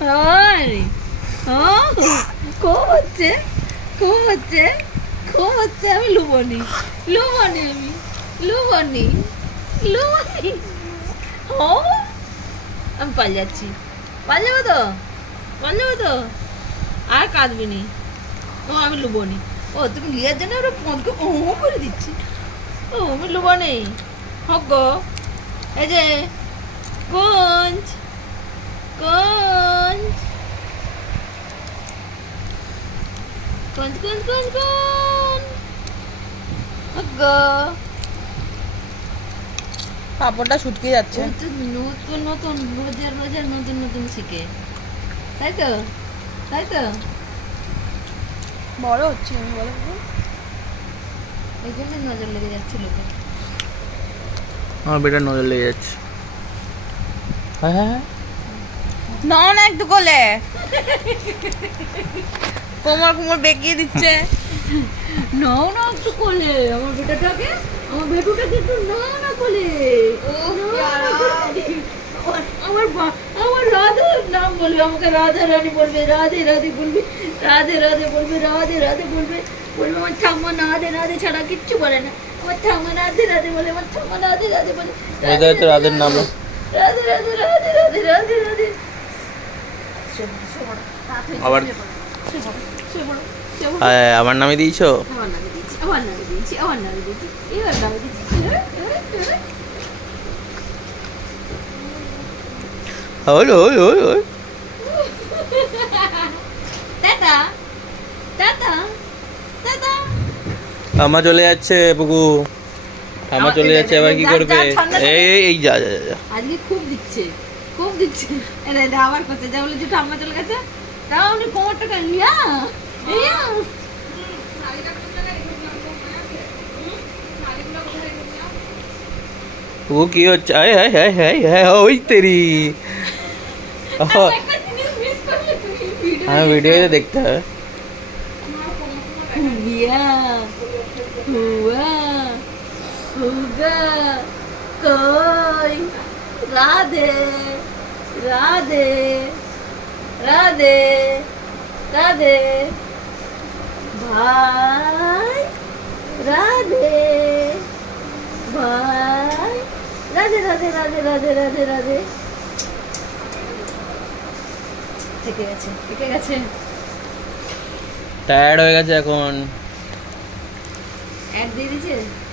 ওই খুব হচ্ছে খুব হচ্ছে খুব হচ্ছে। আমি লুবনি লুবনি আমি লুবনি লুবনি। ও আমি পালিয়ে যাচ্ছি, পালিয়ে যাবো তো, পালিয়ে যাবো তো, আর কাঁদবি নি। ও আমি লুবনি। ও তুমি লিয়ার জন্য ওরা পদকে ও করে দিচ্ছি। ও আমি লুবনি হোক গো। এই যে গঞ্জ গঞ্জ গঞ্জ গঞ্জ গঞ্জ গঞ্জ হোক গো। পাপড়টা ছুটকে যাচ্ছে। ও তো নতুন নতুন রোজের রোজের নতুন নতুন শিখে, তাই তো, তাই তো। বড় হচ্ছে আমি বলো এই জন্য নজর লেগে যাচ্ছে লোকে। আমার বেটার নজর লেগে যাচ্ছে। হ্যাঁ হ্যাঁ হ্যাঁ। নাও না একটু কোলে, কোমর কোমর বেঁকিয়ে দিচ্ছে। নাও না একটু কোলে আমার বেটাটাকে, আমার বেটুটাকে একটু নাও না কোলে। আমার আমার রাধার নাম বলবে, আমাকে রাধা রানী বলবে, রাধে রাধে বলবে, রাধে রাধে বলবে, রাধে রাধে বলবে, বলবে আমার ঠাম্মা রাধে রাধে ছাড়া কিচ্ছু বলে না। আমার ঠাম্মা রাধে রাধে বলে, আমার ঠাম্মা রাধে রাধে বলে, এটাই তো রাধের নাম। রাধে রাধে রাধে রাধে রাধে রাধে। আবার আমার নামে দিয়েছো? আমার নামে দিয়েছি, আমার নামে দিয়েছি, আমার নামে দিয়েছি, এবার নামে দিয়েছি। ওই ওই ওই ওই টাটা টাটা টাটা। আমা চলে যাচ্ছে পুকু, আমা চলে যাচ্ছে। এবার কি করবে? এই যা যা যা। আজকে খুব দিচ্ছে, খুব দিচ্ছে। আবার করছে, যা বলে যে ঠাম্মা চলে গেছে, তাও উনি কোমরটা নিয়া পুকু কি হচ্ছে? আয় হায় হায় হায় হায় ওই তেরি। হ্যাঁ ভিডিও দেখতে হবে। হুয়া হুয়া হুগা কই রাধে রাধে রাধে রাধে ভাই রাধে ভাই রাধে রাধে রাধে রাধে রাধে রাধে। থেকে গেছে, থেকে গেছে। টায়ার্ড হয়ে গেছে এখন। অ্যাড দিয়ে দিয়েছে।